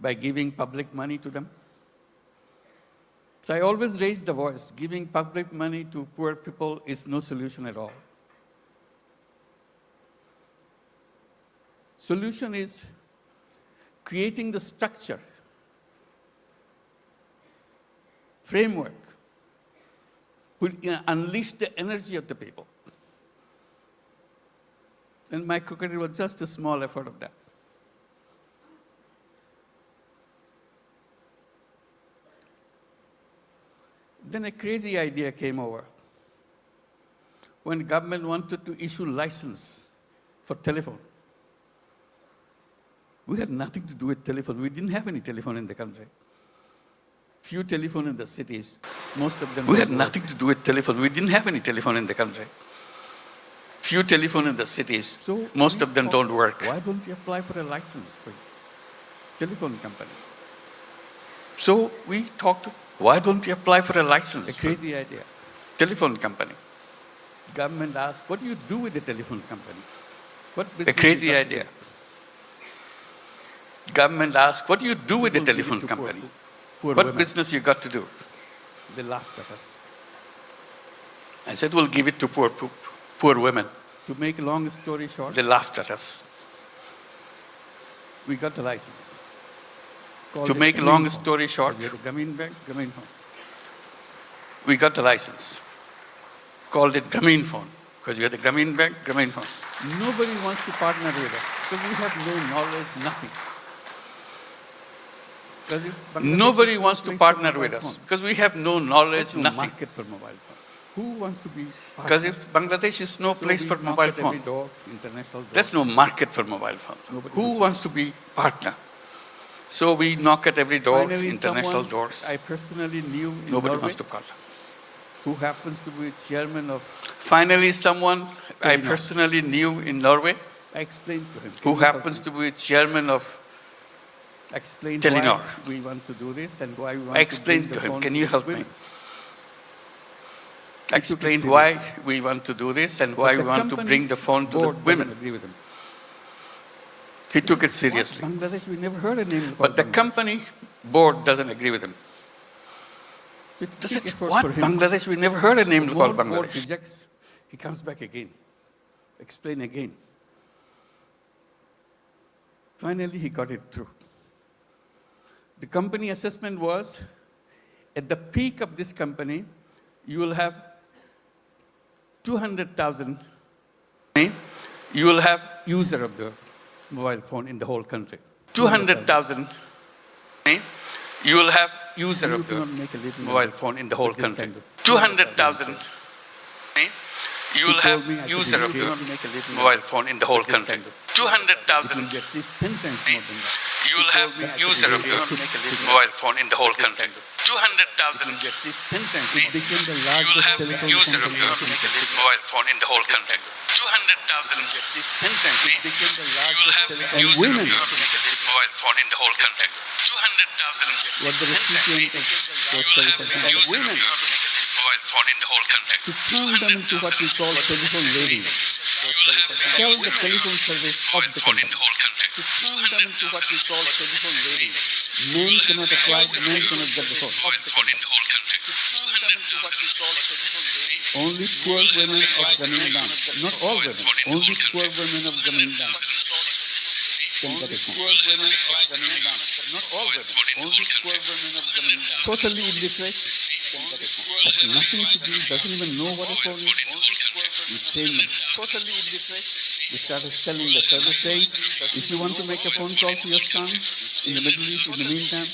by giving public money to them. So I always raise the voice. Giving public money to poor people is no solution at all. Solution is creating the structure, framework, will unleash the energy of the people. And microcredit was just a small effort of that. Then a crazy idea came over. When government wanted to issue license for telephone, we had nothing to do with telephone. We didn't have any telephone in the country. Few telephone in the cities, most of them. We had nothing to do with telephone. We didn't have any telephone in the country. Few telephone in the cities, so most of them don't work. Why don't you apply for a license for telephone company? So we talked, why don't you apply for a license? A crazy idea. Telephone company. Government asked, what do you do with the telephone company? What business? A crazy idea. Government asked, what do you do with the telephone company? What business you got to do? They laughed at us. I said, we'll give it to poor women. To make a long story short, they laughed at us. We got the license. To make a long story short, we had a Grameen Bank, Grameen Phone. We got the license. Called it Grameen Phone, because we had the Grameen Bank, Grameen Phone. Nobody wants to partner with us, because we have no knowledge, nothing. Nobody wants to partner with us, because we have no knowledge, nothing. There's no market for mobile phone. Who wants to be partner? Because if Bangladesh is no place for mobile phone. There's no market for mobile phone. Who wants to be partner? So we knock at every door, finally, international doors. I personally knew in Nobody Norway, wants to partner. Who happens to be chairman of... Finally, someone I personally knew in Norway. I explained to him. Who happens to be chairman of Telenor. Why we want to do this and why we want to explained to him. Can you help me? I explained why we want to do this and why we want to bring the phone to the women. Agree with him. He took it seriously. Bangladesh, we never heard a name. But the company board doesn't agree with him. What? Bangladesh, we never heard a name called Bangladesh. Board rejects. He comes back again. Explain again. Finally, he got it through. The company assessment was, at the peak of this company, you will have 200,000. You will have user of the mobile phone in the whole country. 200,000. You will have user of the mobile phone in the whole country. 200,000. You will have user of the mobile phone in the whole country. 200,000. You will have user of the mobile phone in the whole country. 200,000. You will have user of the mobile phone in the whole country. 200,000. You will have user of the mobile phone in the whole country. 200,000. You will have user of the mobile phone in the whole country. To turn them into what we call telephone ladies. Sell the telephone service of the country. To turn them into what we call telephone ladies. Men cannot apply, men cannot get the phone. Only poor women of Grameen Bank, not all women, only poor women of Grameen Bank can get a phone. Not all women, only poor women of Grameen Bank. Totally illiterate, can get a phone. Has nothing to do, doesn't even know what a phone is. We train them. Totally illiterate. We started selling the service saying, if you want to make a phone call to your son in the Middle East, in the meantime,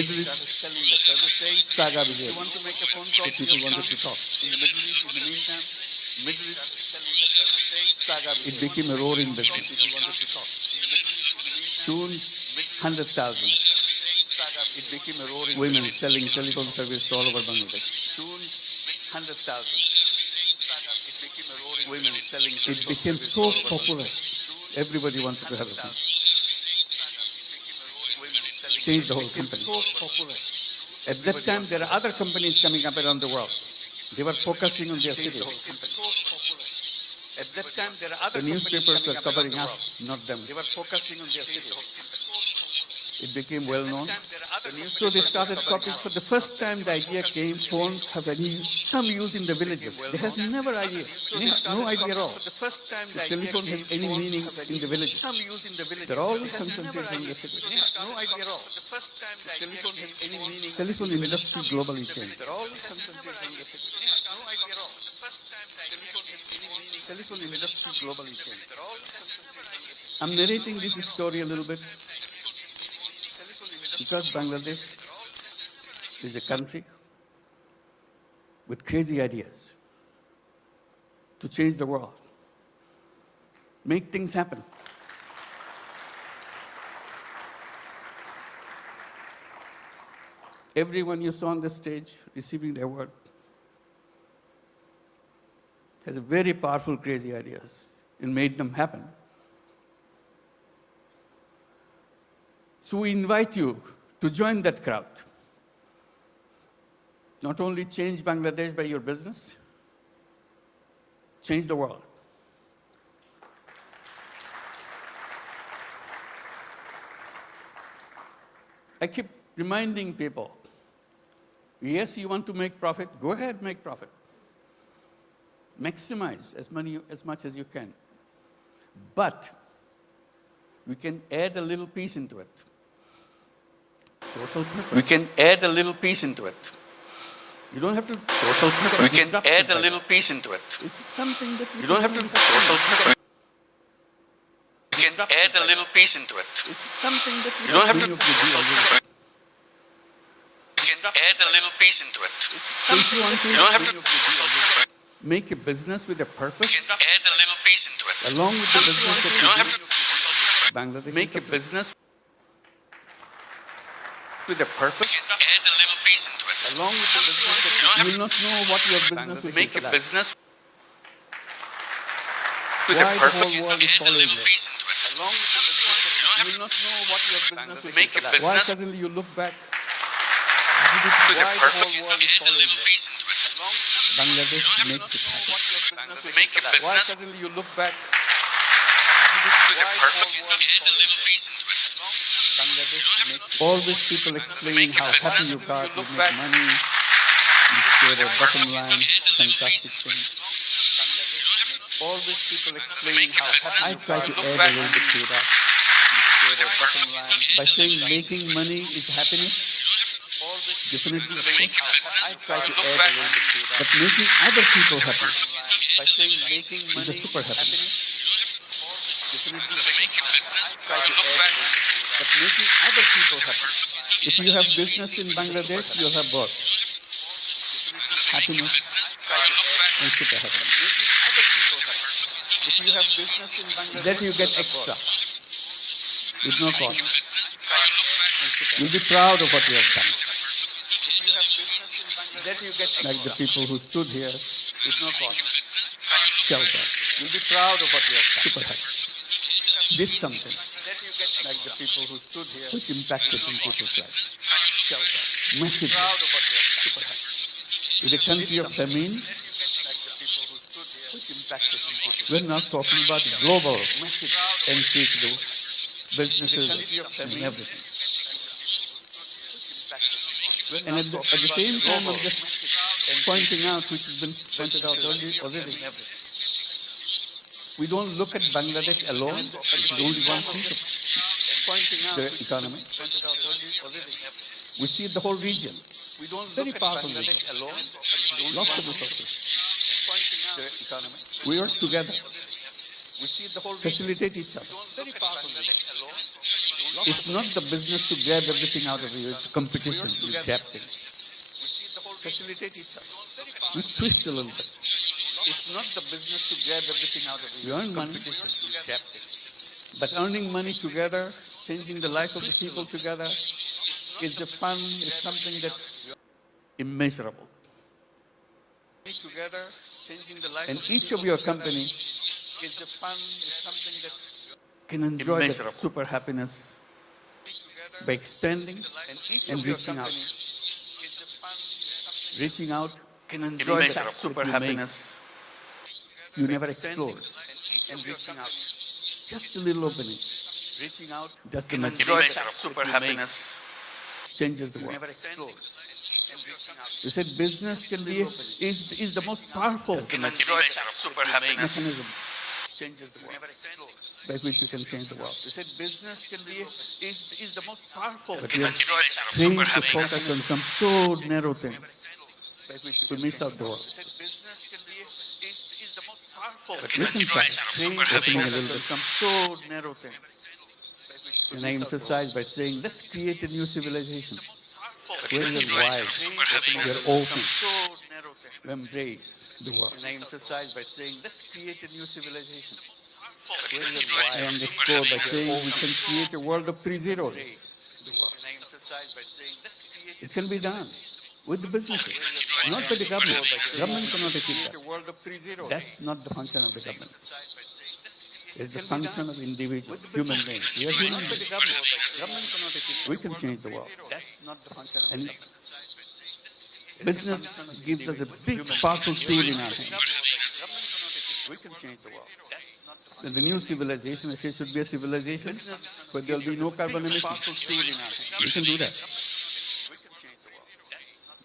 Middle East selling the service saying, Saga Vijay. You want to make a phone call to people wanted to talk. In the Middle East, in the meantime, Middle East selling the service saying, Saga Vijay. It became a roaring business. People wanted to talk. Soon, 100,000. It became a roaring women selling telephone service all over Bangladesh. Soon, 100,000. It became so popular. Everybody wanted to have a phone. Changed the whole company. At that time, there are other companies coming up around the world. They were focusing on their cities. At that time, there are other newspapers were covering us, not them. They were focusing on their cities. It became well known. So they started copying. For the first time, the idea came, phones have some use in the villages. They have never idea, no idea at all. The telephone has any meaning in the villages. They're all concentrated on the city. No idea at all. Telephone industry globally changed. They're all concentrated on the city. No idea at all. Telephone industry globally changed. I'm narrating this story a little bit because Bangladesh is a country with crazy ideas to change the world, make things happen. Everyone you saw on the stage receiving the award has a very powerful, crazy ideas and made them happen. So we invite you to join that crowd. Not only change Bangladesh by your business, change the world. I keep reminding people, yes, you want to make profit, go ahead, make profit. Maximize as much as you can. But we can add a little piece into it. Social purpose. We can add a little piece into it. You don't have to social purpose. We can add a little piece into it. It's something that you don't have to social purpose. We can add a little piece into it. It's something that you don't have to social purpose. We can add a little piece into it. You don't have to make a business with a purpose. We can add a little piece into it. Along with the business that you don't have to Bangladesh make a business with a purpose. Add a little piece into it. Along with the business that you will not know what your business will make a business with a purpose. Add a little piece into it. Along with the business that you will not know what your business will make a business. Why suddenly you look back with a purpose? Add a little piece into it. Bangladesh makes it happen. Make a business. Why suddenly you look back with a purpose? Add a little piece into it. All these people explain how happy you got, you make money, you share their bottom line, fantastic things. All these people explain how happy you got, I try to add a little bit to that. You share their bottom line. By saying making money is happiness, definitely, I try to add a little bit to that. But making other people happy, by saying making money is super happiness. Definitely, I try to add a little bit. But making other people happy. If you have business in Bangladesh, you'll have both. Happiness and super happiness. If you have business in Bangladesh, then you get extra. With no cost. You'll be proud of what you have done. Then you get like the people who stood here with no cost. Tell them. You'll be proud of what you have done. Super happy. Did something. Like the people who stood here, which impacted in people's lives. Massive. In the country of famine, we're now talking about global entry to the businesses and everything. And at the same time, I'm just pointing out, which has been pointed out already. We don't look at Bangladesh alone. It's only one piece of the economy. We see the whole region. Very powerful region. Lots of resources. We work together. Facilitate each other. It's not the business to grab everything out of you. It's competition. You grab things. Facilitate each other. We twist a little bit. It's not the business to grab everything out of you. We earn money. But earning money together, changing the life of the people together, is the fun, is something that's immeasurable. And each of your company is the fun, is something that can enjoy that super happiness by expanding and reaching out. Reaching out can enjoy that super happiness. You never explore and reaching out. Just a little opening. reaching out, Just the enjoy measure that super happiness. changes the world. Never explode. And reaching out. You said business can be is the most powerful Enjoy that super happiness. mechanism changes the world. Never explode. By which you can change the world. You said business can be is the most powerful. But we are trained to focus on some so narrow thing by which we miss out the world. But listen, train opening a little bit, some so narrow thing. And I emphasize by saying, let's create a new civilization where you're wide, you're open, you embrace the world. And I emphasize by saying, let's create a new civilization where you're wide. I underscore by saying we can create a world of 3 zeros. It can be done with the businesses, not by the government. Government cannot achieve that. That's not the function of the government. It's the function of individuals, human beings. We are human beings. We can change the world. And business gives us a big, powerful tool in our hands. We can change the world. And the new civilization, I say, should be a civilization where there will be no carbon emissions. We can do that.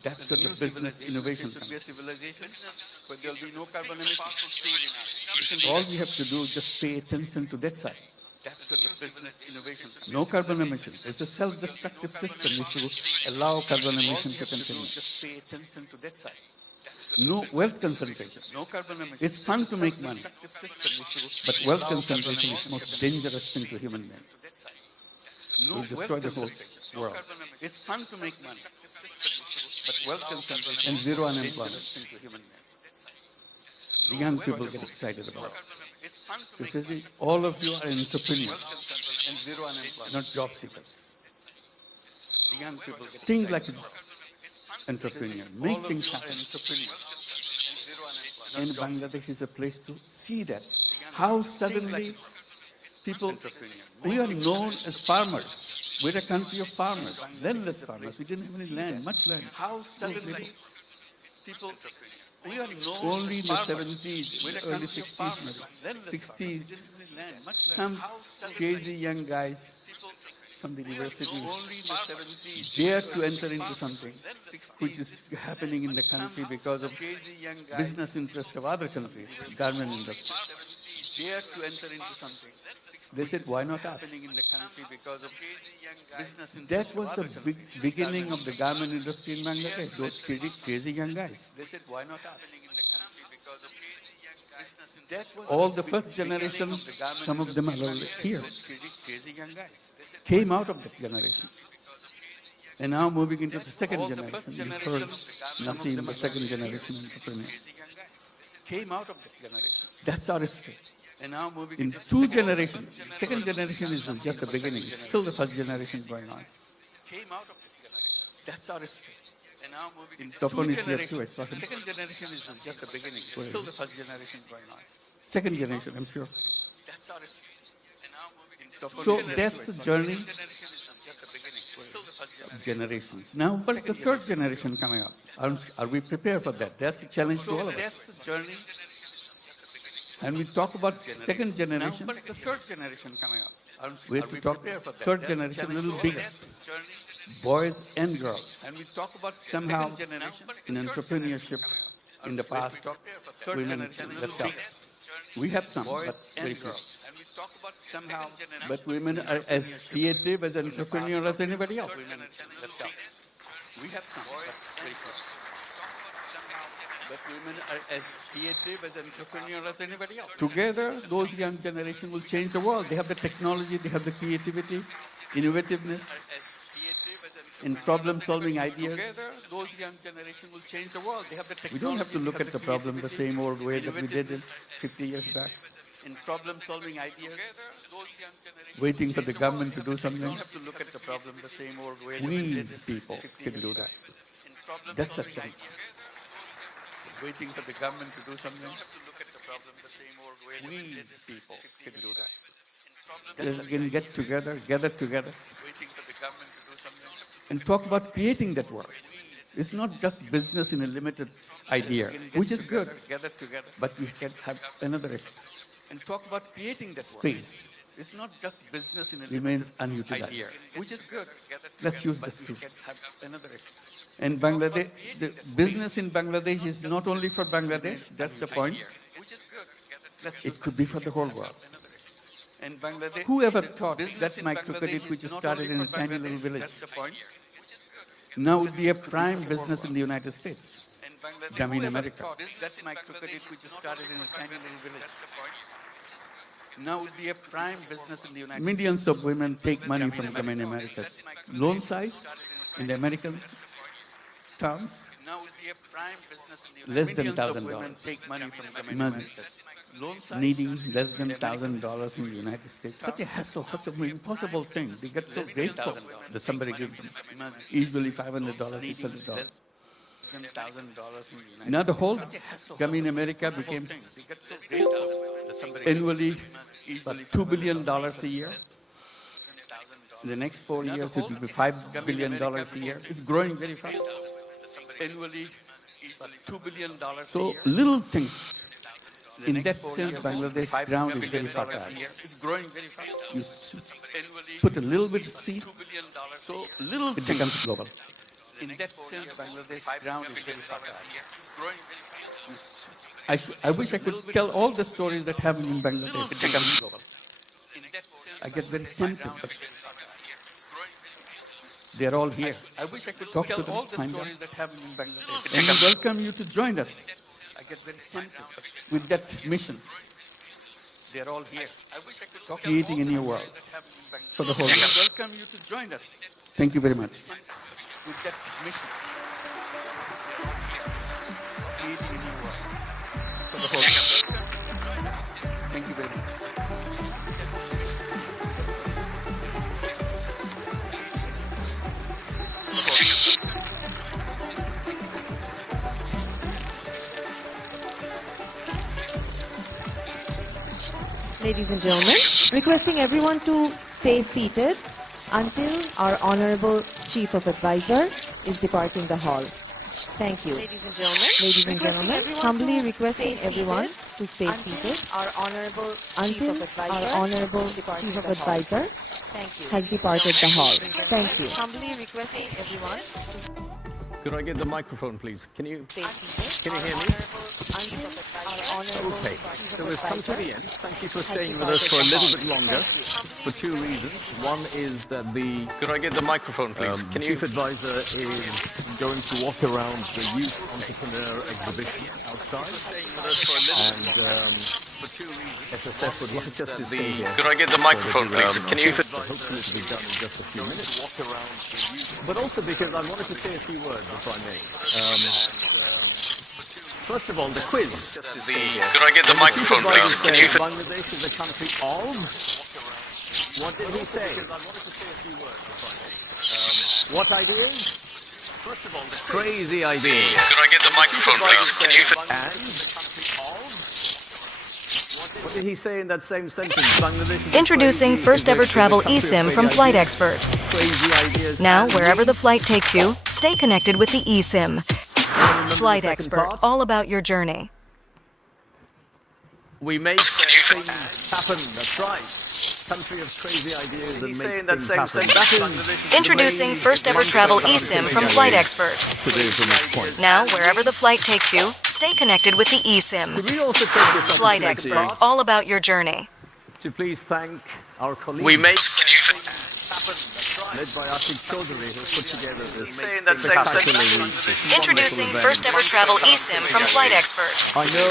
That's what the business innovation comes. All we have to do is just pay attention to that side. No carbon emissions. It's a self-destructive system which will allow carbon emissions to continue. No wealth concentration. It's fun to make money, but wealth concentration is the most dangerous thing to human beings. It will destroy the whole world. It's fun to make money, but wealth concentration and zero unemployment. The young people get excited about it. Because all of you are entrepreneurs, not job seekers. Think like an entrepreneur. Make things happen. And Bangladesh is a place to see that. How suddenly people, we are known as farmers. We're a country of farmers, landless farmers. We didn't have any land, much land. How suddenly people, we are known only in the 70s, early 60s, some crazy young guys from the university dare to enter into something which is happening in the country because of business interests of other countries, garment industry. Dare to enter into something. They said, why not us? That was the beginning of the garment industry in Bangladesh, those crazy young guys. They said, why not us? All the first generation, some of them are here, came out of that generation. And now moving into the second generation. You've heard Naseem, the second generation entrepreneur. Came out of that generation. That's our history. And now moving in 2 generations. Second generation is just the beginning. Still the first generation going on. Came out of that generation. That's our history. And now moving in Topon is here too. Second generation is just the beginning. Still the first generation going on. Second generation, I'm sure. That's our history. And now moving in Topon. So that's the journey of generations. Now, what is the third generation coming up? Are we prepared for that? That's a challenge to all of us. That's the journey. And we talk about second generation. Now, the third generation coming up. We have to talk third generation a little bigger. Boys and girls. And we talk about somehow in entrepreneurship in the past, women left out. We have some, but very few. Somehow, but women are as creative as entrepreneurs as anybody else. We have some, but very few. But women are as creative as entrepreneurs as anybody else. Together, those young generation will change the world. They have the technology, they have the creativity, innovativeness, and problem-solving ideas. Together, those young generation will change the world. They have the technology. We don't have to look at the problem the same old way that we did it 50 years back. In problem-solving ideas, waiting for the government to do something. We don't have to look at the problem the same old way. We people can do that. That's a chance. Waiting for the government to do something. We people can do that. Let's again gather together, and talk about creating that world. It's not just business in a limited idea, which is good, but we can have another and talk about creating that space It's not just business in a remains unutilized. idea, which is good. Let's use But this we tool. can have another. And Bangladesh, the business in Bangladesh is not only for Bangladesh, that's the point. Which is good. It could be for the whole world. And Bangladesh, Whoever thought business that in microcredit, Bangladesh which is not started only in a for tiny little Bangladesh, village, that's the point. now would be a prime business in the United States, And Bangladesh, I mean whoever America. thought that microcredit, which started in a tiny little village, now would be a prime business in the United States. Millions of women take money from Gamin America. Loan size in the American terms, Now would be a prime business in the less United than States. Millions of women $1,000. take money from Gamin Imagine. America. Loan size Needing less than $1,000 in the United States. Such a hassle, such an impossible thing. They get so grateful that somebody gives them easily $500, $600. Now the whole Gamin America became annually about $2 billion a year. In the next 4 years, it will be $5 billion a year. It's growing very fast. Annually, $2 billion So little things. In that sense, Bangladesh ground is very fertile. It's growing very fast. You Annually, put a little bit of seed, $2 billion. So little it becomes global. in that sense, Bangladesh ground is very fertile. It's growing very fast. I wish I could tell all the stories that happen in Bangladesh. It becomes global. In that sense, I get very tempted, but they're all here. I wish I could Talk to tell them, all the find them. stories that happen in Bangladesh. And we welcome you to join us I get very tempted, but with that mission, they're all here. I wish I could tell creating a all the new world stories that happen in Bangladesh. for the whole I world. welcome you to join us Thank you very much. with that mission. Creating a new world For the whole world. Thank you very much. Ladies and gentlemen, requesting everyone to stay seated until our Honorable Chief of Advisor is departing the hall. Thank you. Ladies and gentlemen, humbly requesting everyone to stay seated until our Honorable Chief of Advisor has departed the hall. Thank you. Humbly requesting everyone to Could I get the microphone, please? Can you stay seated hear me? until our Honorable Okay, Chief so of we've come to the Advisor end. Thank you for staying with us for a little bit longer for two reasons. One is that the Could I get the microphone, please? Can you chief advisor is going to walk around the youth entrepreneur exhibition outside, and SSF would like us to stay here. Could I get the microphone, please? Can you? Hopefully it'll be done in just a few minutes. But also because I wanted to say a few words, if I may. First of all, the quiz. Could I get the microphone, please? Can you? Bangladesh is a country of. What did he say? What ideas? First of all, crazy ideas. Could I get the microphone, please? Can you? What did he say in that same sentence? Bangladesh is a Introducing crazy- first ever is a travel country of eSIM crazy from Flight ideas. Expert. Crazy ideas. Now, and wherever the flight takes you, stay connected with the eSIM. remember Flight the second Expert, part? all about your journey. We make things happen. That's right. Country of crazy ideas and make things happen. That is Introducing first ever travel eSIM from Flight Expert. today from this point. Now, wherever the flight takes you, stay connected with the eSIM. Could we also take this Flight opportunity Expert, all about your journey. to please thank our colleagues We make. led by Ashik Chaudhary who put together this spectacularly Introducing wonderful first event. ever travel eSIM from Flight Expert. I know.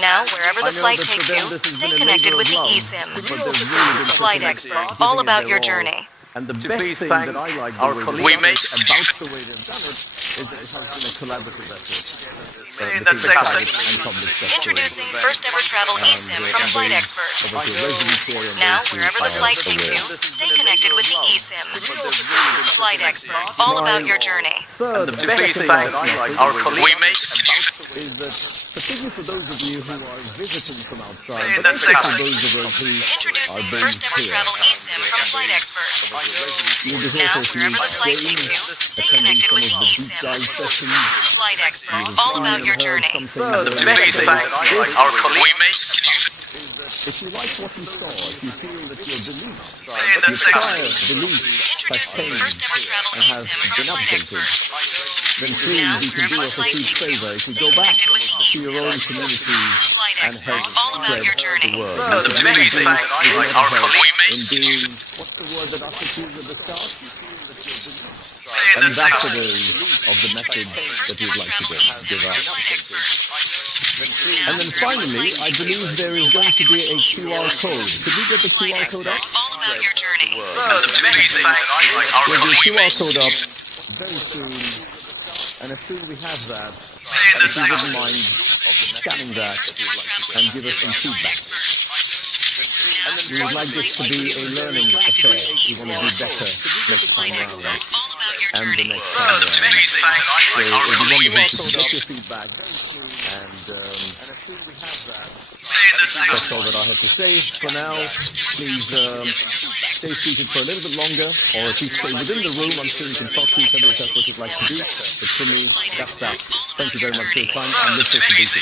Now, wherever I the know flight that for takes them you, this has stay been a connected labor with of the love, eSIM. but they've really been Flight putting Expert, giving all it about their your all. journey. And the To best please thing thank that I like our the way colleagues. we We make- about the way they've done it is that it has been a collaborative effort. Saying between that private same and public sector. Introducing first ever travel eSIM from Flight Expert. Obviously, residents here and Now, those who wherever the are flight takes you, aware. stay connected with the eSIM. Flight Expert, all about your journey. Third, To best please thing thank that I like our the way colleagues. We make. is that, particularly for those of you who are visiting from outside, Saying but that also for same- those of us who Introducing are first based ever here, travel eSIM from Flight Expert. you just Now, also see wherever the flight takes you, stay attending connected some with of the the deep dive eSIM. sessions. Flight Expert, all about your journey. Third, To best please thing thank our colleagues. We make. is that If you like what you saw, if you feel that your belief, your prior belief has changed and has been updated, then please you can do us a huge favor if you go back to your own communities and help spread the word. Please thank our colleagues in being, what's the word that Asha used at the start? Ambassadors of the message that we'd like to give out. And then finally, I believe there is going to be a QR code. Could we get the QR code up? All about your journey. Please thank our colleagues. We'll do a QR code up very soon. And as soon as we have that, if you wouldn't mind scanning that and give us some feedback. We would like this to be a learning affair. We want to do better next time around. And the next time around. So it would be wonderful to get your feedback. And that's all that I have to say for now. Please stay seated for a little bit longer, or at least stay within the room. I'm sure you can talk to each other if that's what you'd like to do. But for me, that's that. Thank you very much for your time. I'm Mr. Siddiqui.